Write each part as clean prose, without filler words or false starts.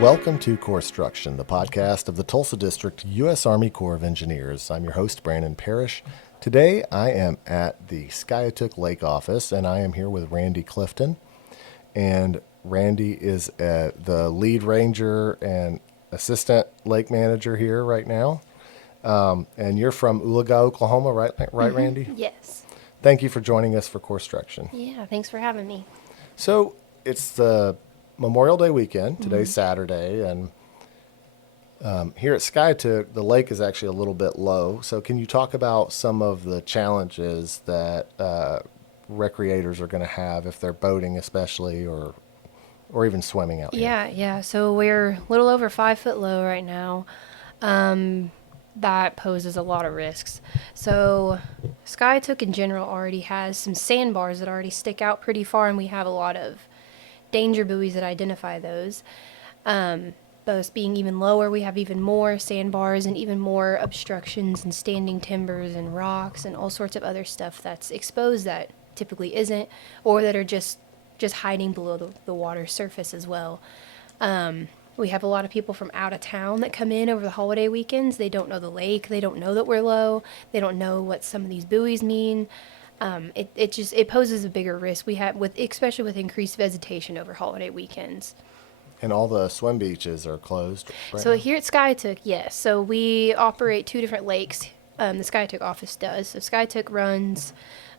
Welcome to Corpstruction, the podcast of the Tulsa District, U.S. Army Corps of Engineers. I'm your host, Brandon Parrish. Today, I am at the Skiatook Lake office, and I am here with Randy Clifton. And Randy is the lead ranger and assistant lake manager here right now. And you're from Oologah, Oklahoma, right, Randy? Yes. Thank you for joining us for Corpstruction. Yeah, thanks for having me. So, it's the Memorial Day weekend. Today's Saturday, and here at Skiatook, the lake is actually a little bit low. So can you talk about some of the challenges that recreators are going to have if they're boating, especially, or even swimming out here? Yeah. So we're a little over 5 foot low right now. That poses a lot of risks. So Skiatook in general already has some sandbars that already stick out pretty far, and we have a lot of danger buoys that identify those. Those being even lower, we have even more sandbars and even more obstructions and standing timbers and rocks and all sorts of other stuff that's exposed that typically isn't, or that are just hiding below the water surface as well. We have a lot of people from out of town that come in over the holiday weekends. They don't know the lake. They don't know that we're low. They don't know what some of these buoys mean. It poses a bigger risk especially with increased vegetation over holiday weekends. And all the swim beaches are closed right So now? here at Skiatook, yes. So we operate 2 different lakes. The Skiatook office does. So Skiatook runs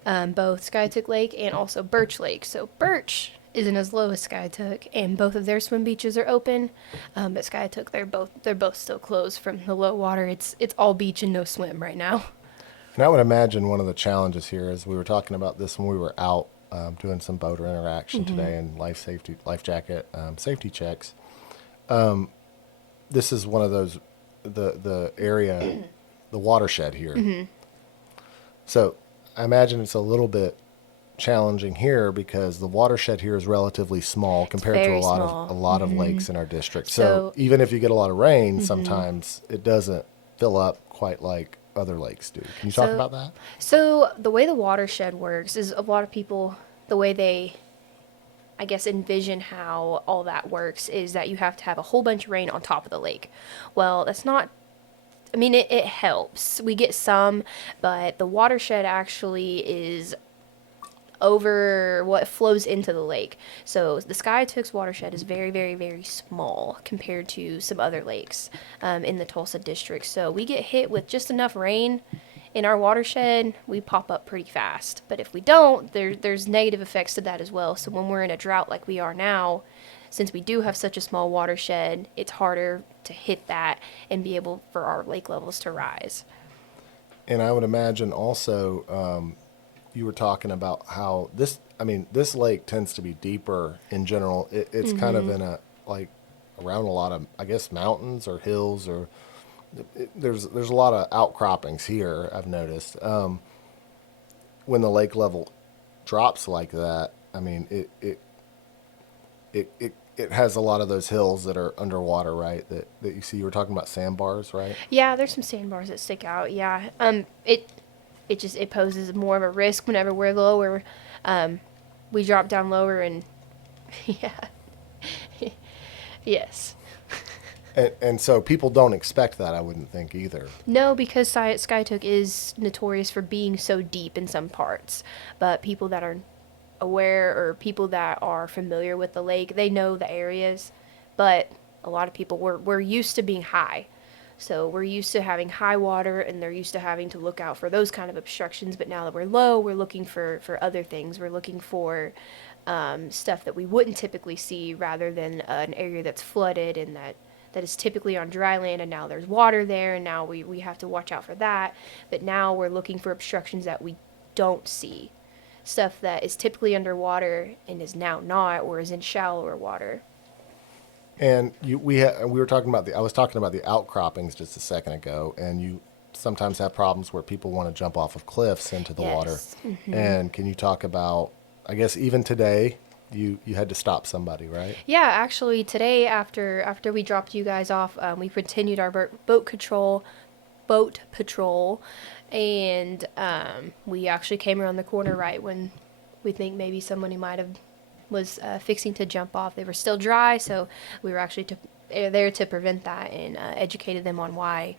both Skiatook Lake and also Birch Lake. So Birch isn't as low as Skiatook, and both of their swim beaches are open. But Skiatook, they're both still closed from the low water. It's all beach and no swim right now. And I would imagine one of the challenges here is we were talking about this when we were out doing some boater interaction today and life jacket safety checks. This is one of those, the area, the watershed here. So I imagine it's a little bit challenging here because the watershed here is relatively small compared to a lot of lakes in our district. So even if you get a lot of rain, sometimes it doesn't fill up quite like other lakes do. Can you talk about that? So the way the watershed works is a lot of people, the way they, I guess, envision how all that works is that you have to have a whole bunch of rain on top of the lake. Well, that's not, I mean, it helps. We get some, but the watershed actually is over what flows into the lake. So the Skiatook's watershed is very, very, very small compared to some other lakes in the Tulsa District. So we get hit with just enough rain in our watershed, we pop up pretty fast. But if we don't, there's negative effects to that as well. So when we're in a drought like we are now, since we do have such a small watershed, it's harder to hit that and be able for our lake levels to rise. And I would imagine also, you were talking about how this lake tends to be deeper in general. It's kind of in around a lot of, I guess, mountains or hills, or there's a lot of outcroppings here, I've noticed. When the lake level drops like that, I mean, it has a lot of those hills that are underwater, right? That you see. You were talking about sandbars, right? Yeah, there's some sandbars that stick out. Yeah. It poses more of a risk whenever we're lower. We drop down lower and yeah. Yes. And so people don't expect that, I wouldn't think either. No, because Skiatook is notorious for being so deep in some parts. But people that are aware or people that are familiar with the lake, they know the areas. But a lot of people, we're used to being high. So we're used to having high water, and they're used to having to look out for those kind of obstructions. But now that we're low, we're looking for other things. We're looking for stuff that we wouldn't typically see, rather than an area that's flooded and that is typically on dry land, and now there's water there, and now we have to watch out for that. But now we're looking for obstructions that we don't see. Stuff that is typically underwater and is now not, or is in shallower water. And I was talking about the outcroppings just a second ago, and you sometimes have problems where people want to jump off of cliffs into the water. Mm-hmm. And can you talk about, I guess even today, you had to stop somebody, right? Yeah, actually today after we dropped you guys off, we continued our boat patrol, and we actually came around the corner right when we think maybe somebody was fixing to jump off. They were still dry, so we were actually they're there to prevent that and educated them on why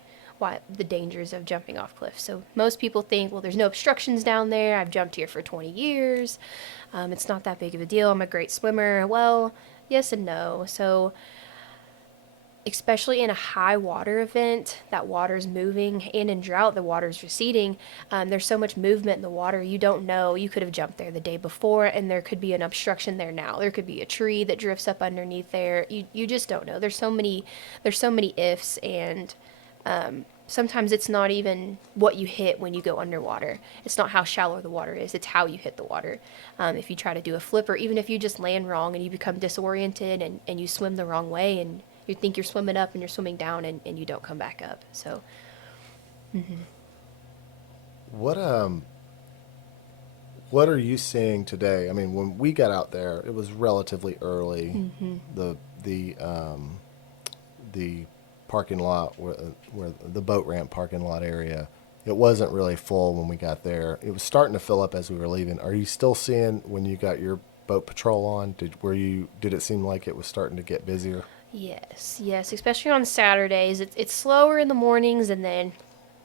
the dangers of jumping off cliffs. So most people think, well, there's no obstructions down there. I've jumped here for 20 years. It's not that big of a deal. I'm a great swimmer. Well, yes and no. So especially in a high water event, that water's moving, and in drought, the water's receding. There's so much movement in the water, you don't know. You could have jumped there the day before, and there could be an obstruction there now. There could be a tree that drifts up underneath there. You just don't know. There's so many ifs, and sometimes it's not even what you hit when you go underwater. It's not how shallow the water is. It's how you hit the water. If you try to do a flip, or even if you just land wrong and you become disoriented and you swim the wrong way, and you think you're swimming up and you're swimming down, and you don't come back up. So, What are you seeing today? I mean, when we got out there, it was relatively early. The parking lot where the boat ramp parking lot area, it wasn't really full when we got there. It was starting to fill up as we were leaving. Are you still seeing when you got your boat patrol on? Did it seem like it was starting to get busier? yes, especially on Saturdays. It's slower in the mornings, and then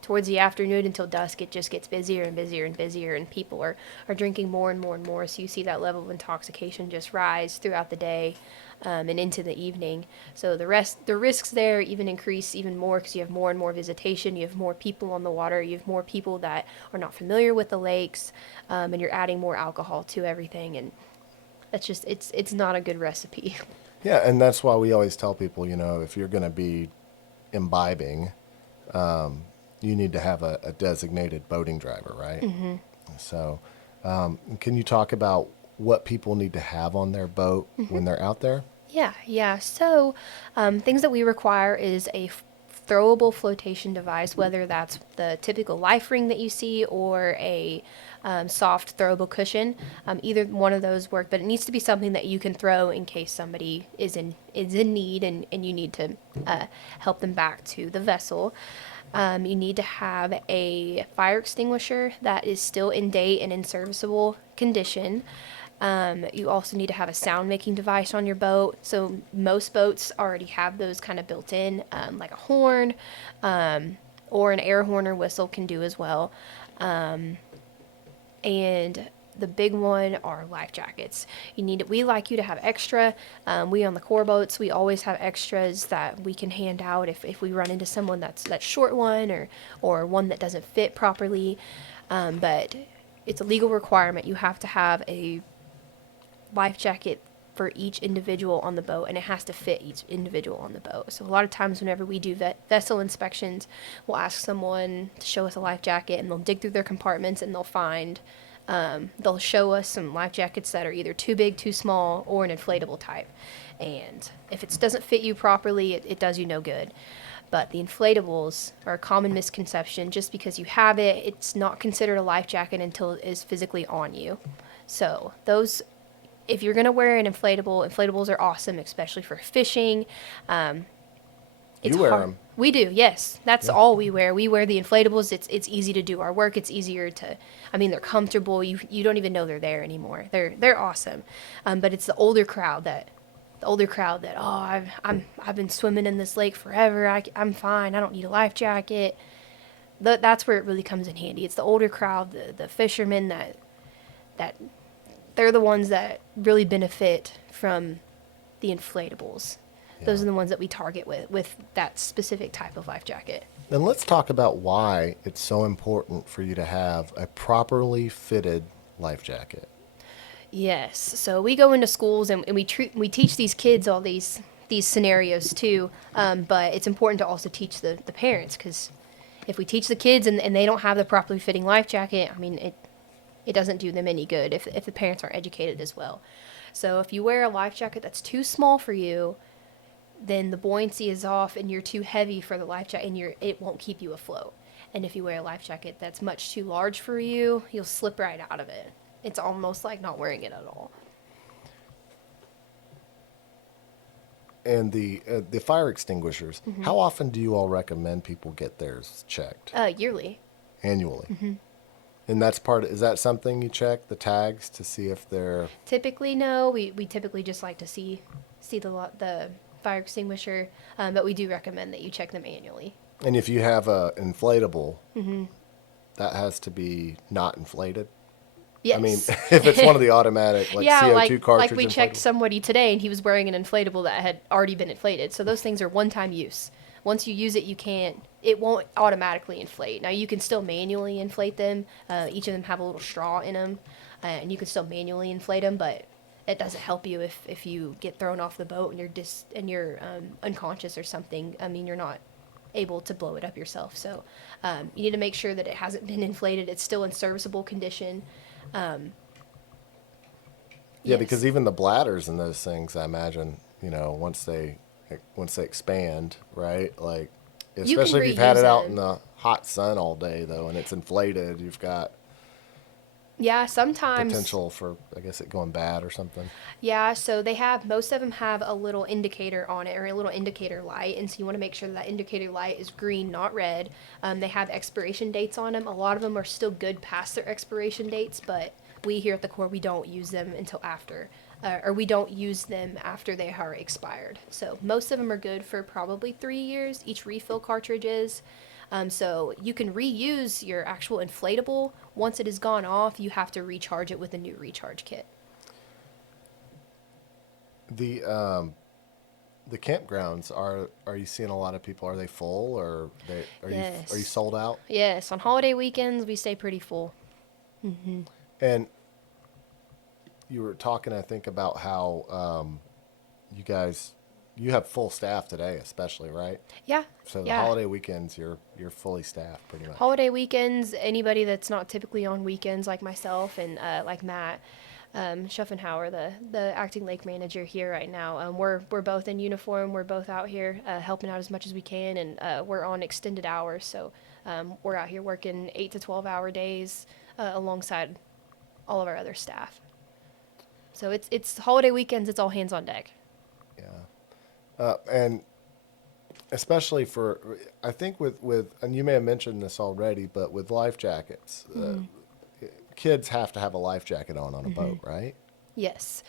towards the afternoon until dusk, it just gets busier and busier and busier, and people are drinking more and more and more. So you see that level of intoxication just rise throughout the day and into the evening. So the risks there even increase even more because you have more and more visitation. You have more people on the water. You have more people that are not familiar with the lakes, and you're adding more alcohol to everything, and that's just it's not a good recipe. Yeah, and that's why we always tell people, if you're going to be imbibing, you need to have a designated boating driver, right? Mm-hmm. So, can you talk about what people need to have on their boat when they're out there? Yeah. So, things that we require is a throwable flotation device, whether that's the typical life ring that you see or a soft throwable cushion. Either one of those work, but it needs to be something that you can throw in case somebody is in need and you need to help them back to the vessel. You need to have a fire extinguisher that is still in date and in serviceable condition. You also need to have a sound making device on your boat. So most boats already have those kind of built in, like a horn, or an air horn or whistle can do as well. And the big one are life jackets. We like you to have extra. We on the core boats, we always have extras that we can hand out if we run into someone that's short one or one that doesn't fit properly. But it's a legal requirement. You have to have a life jacket for each individual on the boat, and it has to fit each individual on the boat. So a lot of times whenever we do vessel inspections, we'll ask someone to show us a life jacket, and they'll dig through their compartments and they'll show us some life jackets that are either too big, too small, or an inflatable type. And if it doesn't fit you properly, it does you no good. But the inflatables are a common misconception. Just because you have it, it's not considered a life jacket until it is physically on you. So those, if you're going to wear an inflatables are awesome, especially for fishing. You wear them. We do, yes. That's all we wear. We wear the inflatables. It's easy to do our work. It's easier to, they're comfortable. You don't even know they're there anymore. They're awesome. But it's the older crowd that I've been swimming in this lake forever. I'm fine. I don't need a life jacket. That's where it really comes in handy. It's the older crowd, the fishermen that they're the ones that really benefit from the inflatables. Yeah. Those are the ones that we target with that specific type of life jacket. Then let's talk about why it's so important for you to have a properly fitted life jacket. Yes. So we go into schools and we teach these kids all these scenarios too. But it's important to also teach the parents, because if we teach the kids and they don't have the properly fitting life jacket, it doesn't do them any good if the parents aren't educated as well. So if you wear a life jacket that's too small for you, then the buoyancy is off and you're too heavy for the life jacket, and it won't keep you afloat. And if you wear a life jacket that's much too large for you, you'll slip right out of it. It's almost like not wearing it at all. And the fire extinguishers, how often do you all recommend people get theirs checked? Yearly. Annually. Mm-hmm. And is that something you check, the tags, to see if they're... Typically, no. We typically just like to see the fire extinguisher, but we do recommend that you check them annually. And if you have a inflatable, Mm-hmm. that has to be not inflated. Yes. I mean, if it's one of the automatic like yeah, CO2 cartridge like we checked inflatables. somebody today, and he was wearing an inflatable that had already been inflated. So those things are one-time use. Once you use it, it won't automatically inflate. Now you can still manually inflate them. Each of them have a little straw in them, and you can still manually inflate them, but it doesn't help you if you get thrown off the boat and you're unconscious or something. I mean, you're not able to blow it up yourself. So you need to make sure that it hasn't been inflated. It's still in serviceable condition. Yeah, Yes. because even the bladders in those things, I imagine, once they expand, right? Like, You can especially if you've had reuse it out them. in the hot sun all day, though, and it's inflated, you've got Yeah, sometimes. potential for, I guess, it going bad or something. Yeah, so most of them have a little indicator on it or a little indicator light, and so you want to make sure that indicator light is green, not red. They have expiration dates on them. A lot of them are still good past their expiration dates, but we here at the Corps, we don't use them until after, or we don't use them after they are expired. So most of them are good for probably 3 years, each refill cartridge is. So you can reuse your actual inflatable. Once it has gone off, you have to recharge it with a new recharge kit. The campgrounds, are you seeing a lot of people? Are they full, or are Yes. you sold out? Yes, on holiday weekends we stay pretty full. And you were talking, I think, about how you have full staff today, especially, right? Yeah. So the yeah. holiday weekends, you're fully staffed pretty much. Holiday weekends, anybody that's not typically on weekends, like myself and like Matt Schuffenhauer, the acting lake manager here right now, we're both in uniform. We're both out here helping out as much as we can, and we're on extended hours. So we're out here working 8 to 12-hour days alongside all of our other staff. So it's holiday weekends. It's all hands on deck. Yeah. And especially I think and you may have mentioned this already, but with life jackets, kids have to have a life jacket on a boat, right? Yes.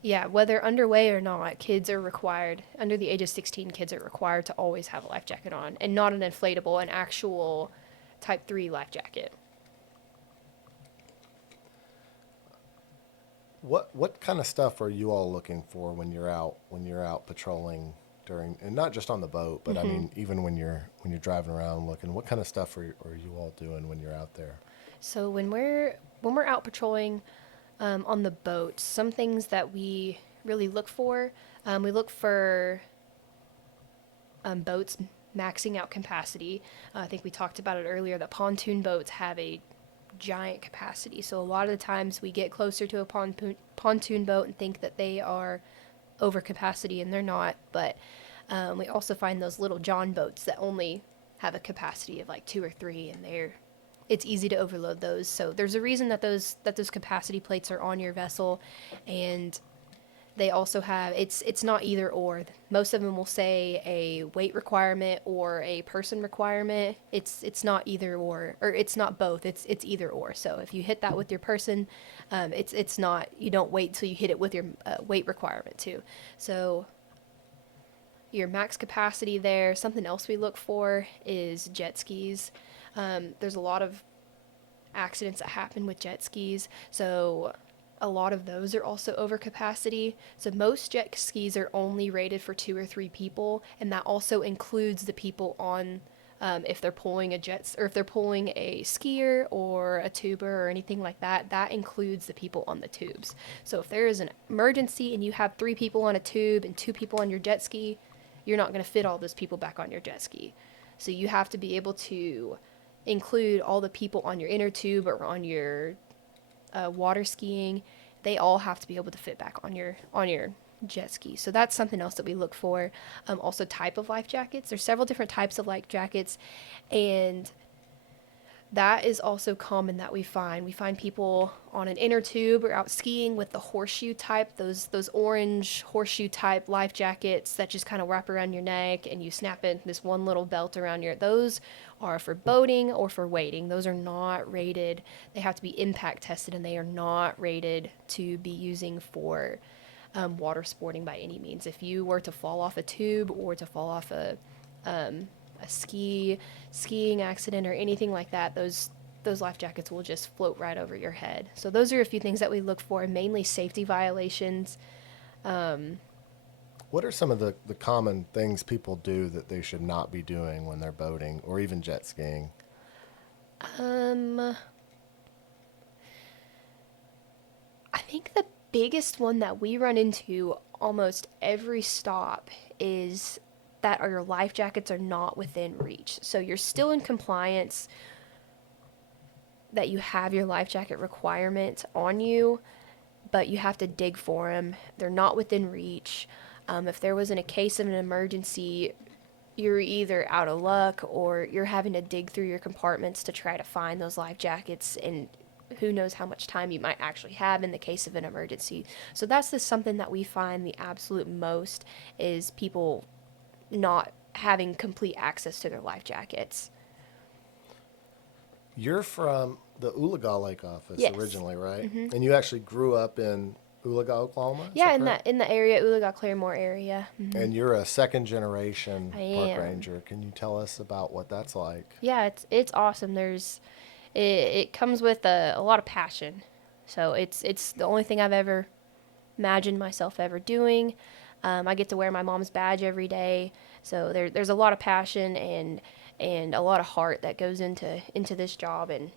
Yeah, whether underway or not, kids are required, under the age of 16, kids are required to always have a life jacket on, and not an inflatable, an actual Type 3 life jacket. What kind of stuff are you all looking for when you're out patrolling during, and not just on the boat, but I mean even when you're driving around looking, what kind of stuff are you all doing when you're out there? So when we're out patrolling on the boat, some things that we really look for, we look for boats maxing out capacity. I think we talked about it earlier, that pontoon boats have a giant capacity. So a lot of the times we get closer to a pontoon boat and think that they are over capacity, and they're not. But we also find those little John boats that only have a capacity of like 2 or 3, and it's easy to overload those. So there's a reason that those capacity plates are on your vessel, and they also have, it's not either or. Most of them will say a weight requirement or a person requirement. It's not either or it's not both. It's either or. So if you hit that with your person, it's not, you don't wait till you hit it with your weight requirement too. So your max capacity there. Something else we look for is jet skis. There's a lot of accidents that happen with jet skis. So a lot of those are also over capacity. So most jet skis are only rated for 2 or 3 people, and that also includes the people on, if they're pulling if they're pulling a skier or a tuber or anything like that, that includes the people on the tubes. So if there is an emergency and you have 3 people on a tube and 2 people on your jet ski, you're not going to fit all those people back on your jet ski. So you have to be able to include all the people on your inner tube or on your water skiing. They all have to be able to fit back on your jet ski. So that's something else that we look for. Also, type of life jackets. There's several different types of life jackets, and that is also common that we find. We find people on an inner tube or out skiing with the horseshoe type, those orange horseshoe type life jackets that just kind of wrap around your neck and you snap in this one little belt around those are for boating or for wading. Those are not rated. They have to be impact tested, and they are not rated to be using for water sporting by any means. If you were to fall off a tube or to fall off a skiing accident or anything like that, those life jackets will just float right over your head. So those are a few things that we look for, mainly safety violations. What are some of the common things people do that they should not be doing when they're boating or even jet skiing? I think the biggest one that we run into almost every stop is that your life jackets are not within reach. So you're still in compliance that you have your life jacket requirement on you, but you have to dig for them. They're not within reach. If there was in a case of an emergency, you're either out of luck or you're having to dig through your compartments to try to find those life jackets, and who knows how much time you might actually have in the case of an emergency. So that's just something that we find the absolute most is people not having complete access to their life jackets. You're from the Oologah Lake office Yes. originally, right? Mm-hmm. And you actually grew up in Oologah, Oklahoma? Yeah, in the area, Oologah, Claremore area. Mm-hmm. And you're a second generation I park am. ranger. Can you tell us about what that's like? Yeah, it's awesome. It comes with a lot of passion. So it's the only thing I've ever imagined myself ever doing. I get to wear my mom's badge every day. So there's a lot of passion and a lot of heart that goes into this job, and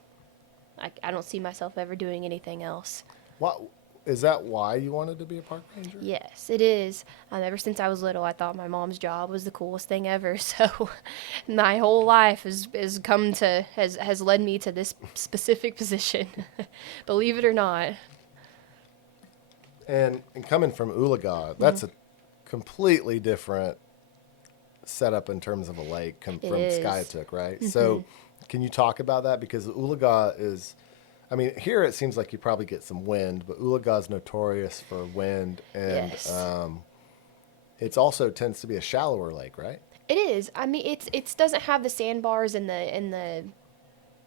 I don't see myself ever doing anything else. What is that? Why you wanted to be a park ranger? Yes, it is. Ever since I was little, I thought my mom's job was the coolest thing ever. So my whole life has led me to this specific position, believe it or not. And coming from Oologah, that's a completely different setup in terms of a lake from is. Skiatook, right? So can you talk about that? Because Oologah is, I mean, here it seems like you probably get some wind, but Oologah is notorious for wind, and Yes. it's also tends to be a shallower lake, right? It is. I mean, it doesn't have the sandbars and the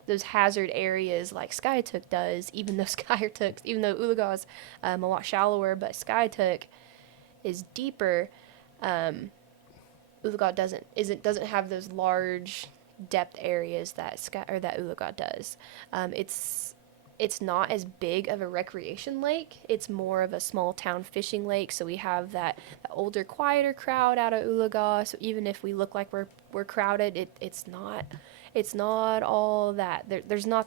those hazard areas like Skiatook does. Even though Oologah is a lot shallower, but Skiatook is deeper. Oologah doesn't have those large depth areas that Oologah does. It's not as big of a recreation lake. It's more of a small town fishing lake. So we have that older, quieter crowd out of Oologah. So even if we look like we're crowded, it's not all that. There's not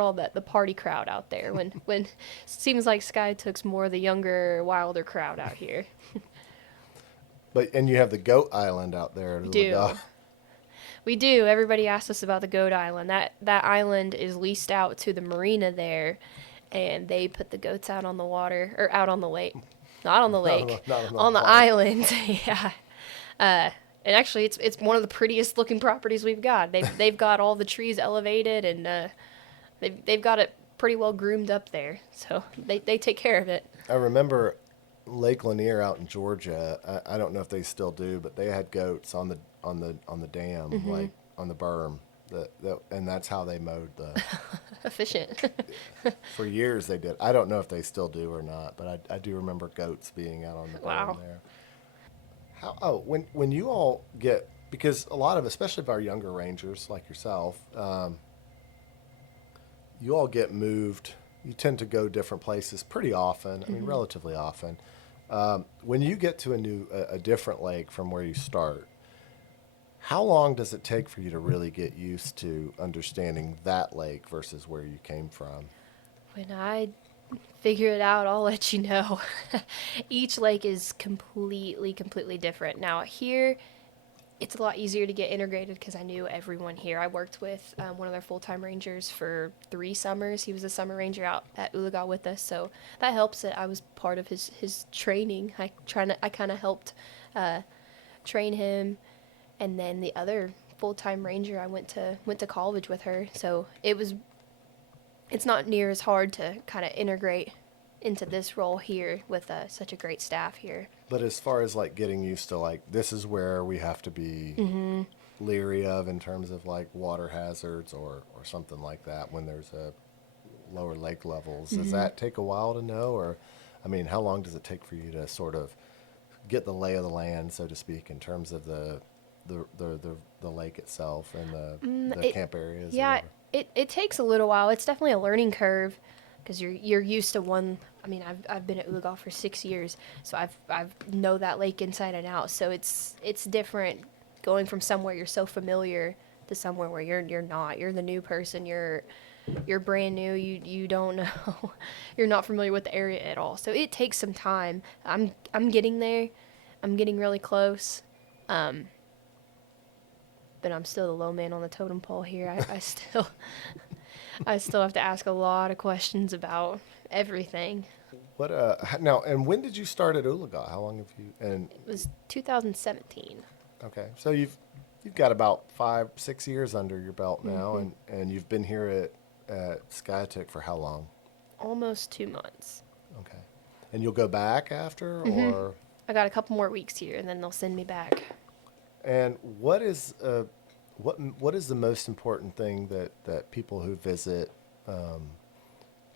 all that the party crowd out there. When it seems like Skiatook's more the younger, wilder crowd out here. And you have the Goat Island out there at Oologah. We do. Everybody asks us about the Goat Island. That island is leased out to the marina there, and they put the goats out on the water, or out on the lake. Not on the lake. On the island. Yeah. And actually, it's one of the prettiest looking properties we've got. They've got all the trees elevated, and they've got it pretty well groomed up there. So they take care of it. I remember Lake Lanier out in Georgia. I don't know if they still do, but they had goats on the dam, like on the berm. And that's how they mowed the. Efficient. For years they did. I don't know if they still do or not, but I do remember goats being out on the berm there. When you all get, because a lot of, especially of our younger rangers like yourself, you all get moved. You tend to go different places pretty often. I mean, relatively often. When you get to a different lake from where you start, how long does it take for you to really get used to understanding that lake versus where you came from? When I figure it out, I'll let you know. Each lake is completely different. Now here, it's a lot easier to get integrated because I knew everyone here. I worked with one of their full-time rangers for 3 summers. He was a summer ranger out at Oologah with us, so that helps that I was part of his training. I kind of helped train him, and then the other full-time ranger, I went to college with her, so it's not near as hard to kind of integrate into this role here with such a great staff here. But as far as like getting used to like this is where we have to be leery of in terms of like water hazards or something like that when there's a lower lake levels, does that take a while to know? Or I mean, how long does it take for you to sort of get the lay of the land, so to speak, in terms of the lake itself and the camp areas? or Yeah, whatever? it takes a little while. It's definitely a learning curve because you're used to one. I mean, I've been at Ulaga for 6 years, so I've know that lake inside and out. So it's different going from somewhere you're so familiar to somewhere where you're not. You're the new person. You're brand new. You don't know. You're not familiar with the area at all. So it takes some time. I'm getting there. I'm getting really close. But I'm still the low man on the totem pole here. I still I still have to ask a lot of questions about everything. What now? And when did you start at Ulaga? How long have you? And It was 2017. okay, so you've got about 5-6 years under your belt now, and you've been here at Skiatook for how long? Almost 2 months. Okay, and you'll go back after, or I got a couple more weeks here, and then they'll send me back. and what is what is the most important thing that people who visit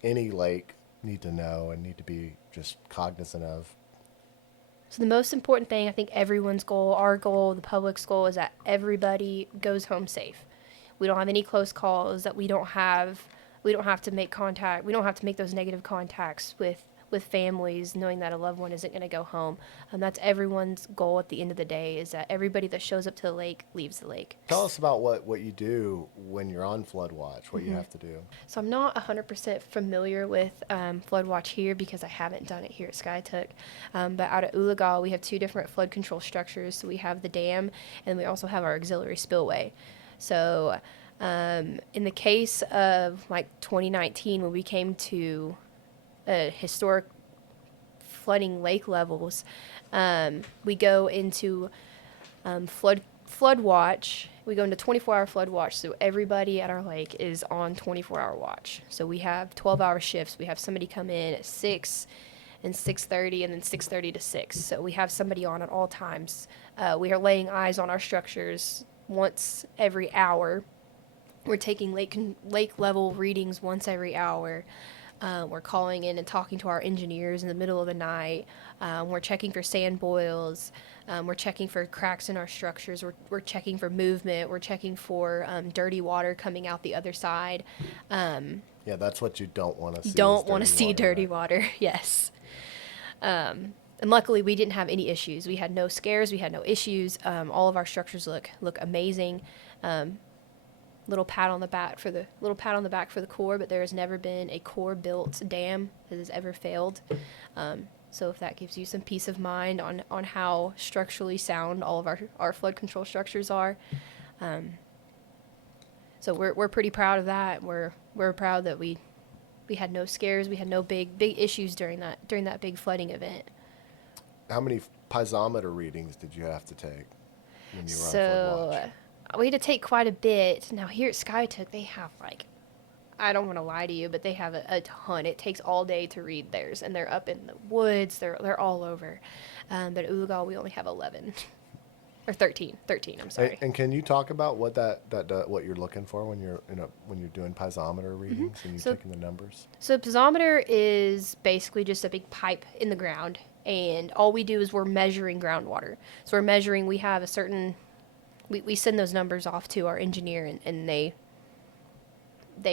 any lake need to know and need to be just cognizant of? So the most important thing, I think everyone's goal, our goal, the public's goal, is that everybody goes home safe. We don't have any close calls, that we don't have to make contact. We don't have to make those negative contacts with families, knowing that a loved one isn't going to go home. And that's everyone's goal at the end of the day, is that everybody that shows up to the lake leaves the lake. Tell us about what you do when you're on flood watch, what you have to do. So I'm not 100% familiar with flood watch here because I haven't done it here at Skiatook. But out at Ulaga, we have two different flood control structures. So we have the dam, and we also have our auxiliary spillway. So in the case of like 2019, when we came to historic flooding lake levels, we go into flood watch. We go into 24-hour flood watch, so everybody at our lake is on 24-hour watch. So we have 12-hour shifts. We have somebody come in at 6 and 6:30, and then 6:30 to 6. So we have somebody on at all times. We are laying eyes on our structures once every hour. We're taking lake level readings once every hour. We're calling in and talking to our engineers in the middle of the night. We're checking for sand boils. We're checking for cracks in our structures. We're checking for movement. We're checking for dirty water coming out the other side. Yeah, that's what you don't want to see. Don't want to see water, dirty right? water. Yes. And luckily, we didn't have any issues. We had no scares. We had no issues. All of our structures look amazing. Little pat on the back for the Corps, but there has never been a Corps built dam that has ever failed. So if that gives you some peace of mind on how structurally sound all of our flood control structures are, so we're pretty proud of that. We're proud that we had no scares, we had no big issues during that big flooding event. How many piezometer readings did you have to take when you were on flood So watch? we had to take quite a bit. Now here at Skiatook, they have I don't want to lie to you, but they have a ton. It takes all day to read theirs, and they're up in the woods. They're all over. But at Ulaga, we only have 11 or 13. 13. I'm sorry. And can you talk about what what you're looking for when you're doing piezometer readings and you're So- taking the numbers? So piezometer is basically just a big pipe in the ground, and all we do is we're measuring groundwater. So we're measuring. We have a certain. We send those numbers off to our engineer, and they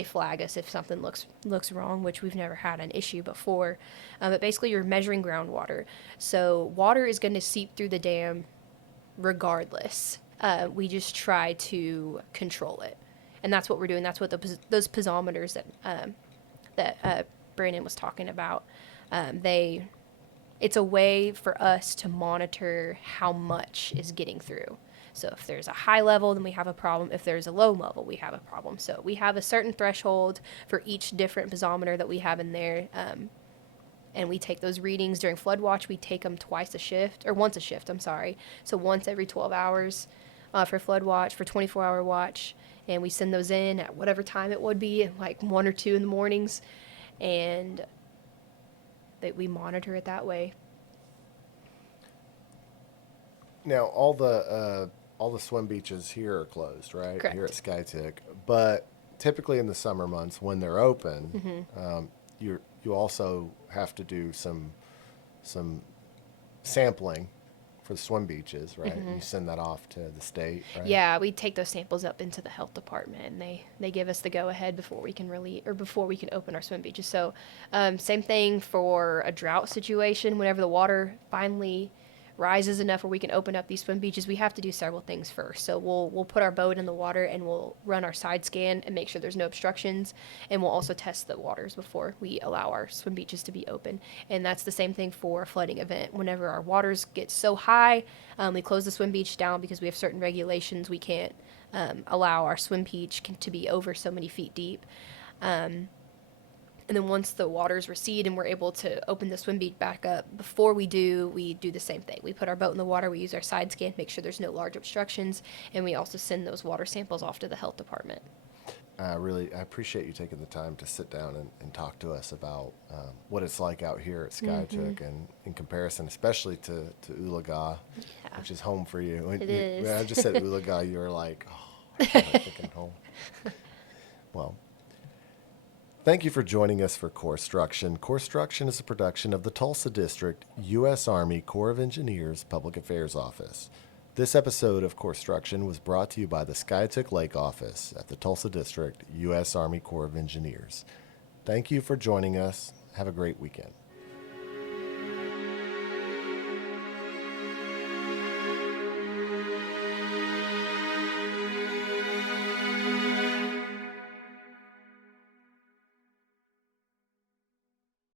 flag us if something looks wrong, which we've never had an issue before. But basically, you're measuring groundwater. So water is going to seep through the dam regardless. We just try to control it, and that's what we're doing. That's what those piezometers that Brandon was talking about. It's a way for us to monitor how much is getting through. So if there's a high level, then we have a problem. If there's a low level, we have a problem. So we have a certain threshold for each different piezometer that we have in there. And we take those readings during flood watch. We take them once a shift, I'm sorry. So once every 12 hours for flood watch, for 24-hour watch. And we send those in at whatever time it would be, like 1 or 2 in the mornings. And we monitor it that way. Now all the swim beaches here are closed, right? Correct. Here at Skiatook, but typically in the summer months when they're open, you also have to do some some sampling for the swim beaches, right? Mm-hmm. You send that off to the state, right? Yeah, we take those samples up into the health department, and they give us the go ahead before we can before we can open our swim beaches. So, same thing for a drought situation. Whenever the water finally rises enough where we can open up these swim beaches, we have to do several things first. So we'll put our boat in the water and we'll run our side scan and make sure there's no obstructions, and we'll also test the waters before we allow our swim beaches to be open. And that's the same thing for a flooding event. Whenever our waters get so high, we close the swim beach down because we have certain regulations. We can't allow our swim beach to be over so many feet deep. And then once the waters recede and we're able to open the swim beach back up, before we do the same thing. We put our boat in the water, we use our side scan, make sure there's no large obstructions, and we also send those water samples off to the health department. I appreciate you taking the time to sit down and talk to us about what it's like out here at Skiatook, and in comparison, especially to Ulaga, Yeah. which is home for you. It is. When I just said Ulaga, you were like, oh, I'm thinking home. Well, thank you for joining us for Corpstruction. Corpstruction is a production of the Tulsa District, U.S. Army Corps of Engineers Public Affairs Office. This episode of Corpstruction was brought to you by the Skiatook Lake Office at the Tulsa District, U.S. Army Corps of Engineers. Thank you for joining us. Have a great weekend.